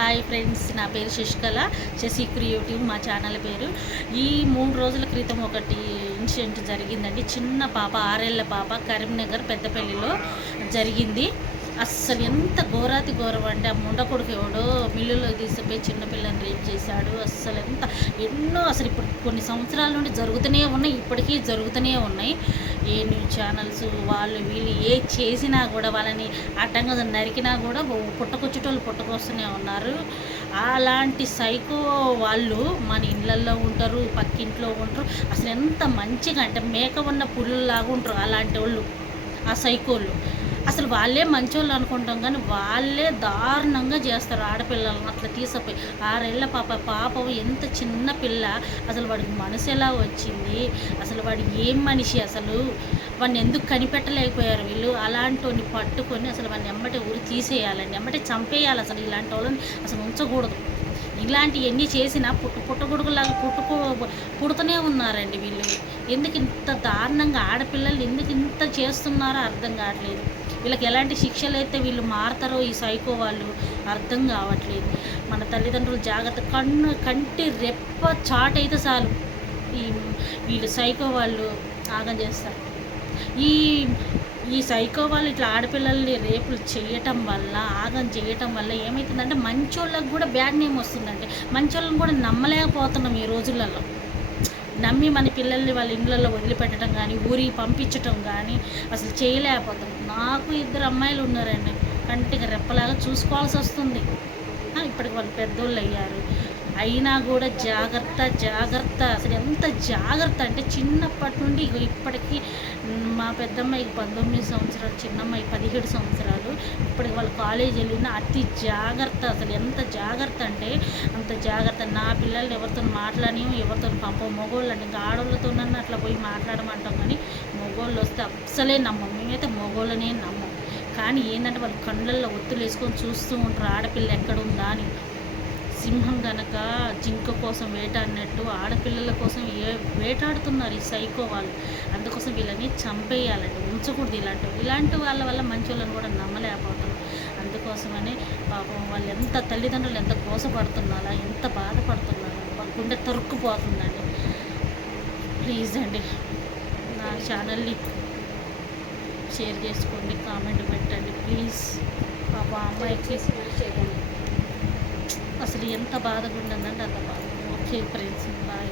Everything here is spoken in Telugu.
హాయ్ ఫ్రెండ్స్, నా పేరు శశికళ. శశి క్రియేటివ్ మా ఛానల్ పేరు. ఈ 3 రోజుల క్రితం ఒకటి ఇన్సిడెంట్ జరిగిందండి. చిన్న పాప, 6 ఏళ్ల పాప, కరీంనగర్ పెద్దపల్లిలో జరిగింది. అస్సలు ఎంత ఘోరాతి ఘోరం అంటే, ఆ ముండకొడుకు ఎవడో మిల్లులో తీసుకుపోయి చిన్నపిల్లని రేప్ చేశాడు. అస్సలు ఎన్నో అసలు ఇప్పుడు కొన్ని సంవత్సరాల నుండి జరుగుతూనే ఉన్నాయి, ఇప్పటికీ జరుగుతూనే ఉన్నాయి. ఏ న్యూస్ ఛానల్స్ వాళ్ళు వీళ్ళు ఏ చేసినా కూడా, వాళ్ళని అడ్డంగా నరికినా కూడా పుట్టకొచ్చేటోళ్ళు పుట్టకొస్తూనే ఉన్నారు. అలాంటి సైకో వాళ్ళు మన ఇళ్ళల్లో ఉంటారు, పక్కింట్లో ఉంటారు. అసలు ఎంత మంచిగా అంటే మేక ఉన్న పుల్లులాగా ఉంటారు అలాంటి వాళ్ళు, ఆ సైకోళ్ళు. అసలు వాళ్ళే మంచోళ్ళు అనుకుంటాం, కానీ వాళ్ళే దారుణంగా చేస్తారు ఆడపిల్లలను. అట్లా తీసుకుపోయి 6 ఏళ్ల పాప ఎంత చిన్న పిల్ల, అసలు వాడికి మనసు ఎలా వచ్చింది, అసలు వాడు ఏం మనిషి, అసలు వాడిని ఎందుకు కనిపెట్టలేకపోయారు వీళ్ళు. అలాంటి వాడిని పట్టుకొని అసలు వాడిని ఎమ్మటే ఊరి తీసేయాలండి, ఎమ్మటే చంపేయాలి. అసలు ఇలాంటి వాళ్ళని అసలు ఉంచకూడదు. ఇలాంటివన్నీ చేసినా పుట్టగొడుగులాగా పుడుతూనే ఉన్నారండి వీళ్ళు. ఎందుకు ఇంత దారుణంగా ఆడపిల్లలు ఎందుకు ఇంత చేస్తున్నారో అర్థం కావట్లేదు. వీళ్ళకి ఎలాంటి శిక్షలు అయితే వీళ్ళు మారతారో ఈ సైకో వాళ్ళు అర్థం కావట్లేదు. మన తల్లిదండ్రులు జాగ్రత్త, కంటి రెప్ప చాటైతే చాలు వీళ్ళు సైకో వాళ్ళు ఆగం చేస్తారు. ఈ సైకో వాళ్ళు ఇట్లా ఆడపిల్లల్ని రేపులు చేయటం వల్ల, ఆగం చేయటం వల్ల ఏమవుతుందంటే మంచోళ్ళకి కూడా బ్యాడ్ నేమ్ వస్తుందంటే, మంచోళ్ళని కూడా నమ్మలేకపోతున్నాం ఈ రోజులలో. నమ్మి మన పిల్లల్ని వాళ్ళ ఇళ్ళల్లో వదిలిపెట్టడం కానీ, ఊరికి పంపించటం కానీ అసలు చేయలేకపోతాం. నాకు 2 అమ్మాయిలు ఉన్నారండి, కంటికి రెప్పలాగా చూసుకోవాల్సి వస్తుంది. ఇప్పటికి వాళ్ళు పెద్దోళ్ళు అయ్యారు, అయినా కూడా జాగ్రత్త. అసలు ఎంత జాగ్రత్త అంటే చిన్నప్పటి నుండి ఇప్పటికీ. మా పెద్దమ్మాయికి 19 సంవత్సరాలు, చిన్నమ్మాయికి 17 సంవత్సరాలు. ఇప్పటికి వాళ్ళు కాలేజ్ వెళ్ళిన అతి జాగ్రత్త. అసలు ఎంత జాగ్రత్త అంటే అంత జాగ్రత్త. నా పిల్లల్ని ఎవరితో మాట్లాడి, ఎవరితో పంపం. మగోళ్ళు అంటే ఇంకా ఆడవాళ్ళతోనన్నా అట్లా పోయి మాట్లాడమంటాం, కానీ మగోళ్ళు వస్తే అస్సలే నమ్మం. మేమైతే మగోళ్ళనే నమ్మం. కానీ ఏంటంటే వాళ్ళు కళ్ళల్లో ఒత్తులు వేసుకొని చూస్తూ ఉంటారు ఆడపిల్ల ఎక్కడుందా అని. సింహం కనుక జింక కోసం వేటాడినట్టు ఆడపిల్లల కోసం వేటాడుతున్నారు ఈ సైకో వాళ్ళు. అందుకోసం వీళ్ళని చంపేయాలంటే ఉంచకూడదు. ఇలాంటి వాళ్ళ వల్ల మంచి వాళ్ళని కూడా నమ్మలేకపోతారు. అందుకోసమనే పాపం వాళ్ళు ఎంత తల్లిదండ్రులు ఎంత కోసపడుతున్నారా, ఎంత బాధపడుతున్నారా, వాళ్ళ గుండె తరుక్కుపోతుందండి. ప్లీజ్ అండి, నా ఛానల్ని షేర్ చేసుకోండి, కామెంట్ పెట్టండి ప్లీజ్. పాప అమ్మాయికి అసలు ఎంత బాధగా ఉండదంటే అంత బాధ. Okay friends, bye.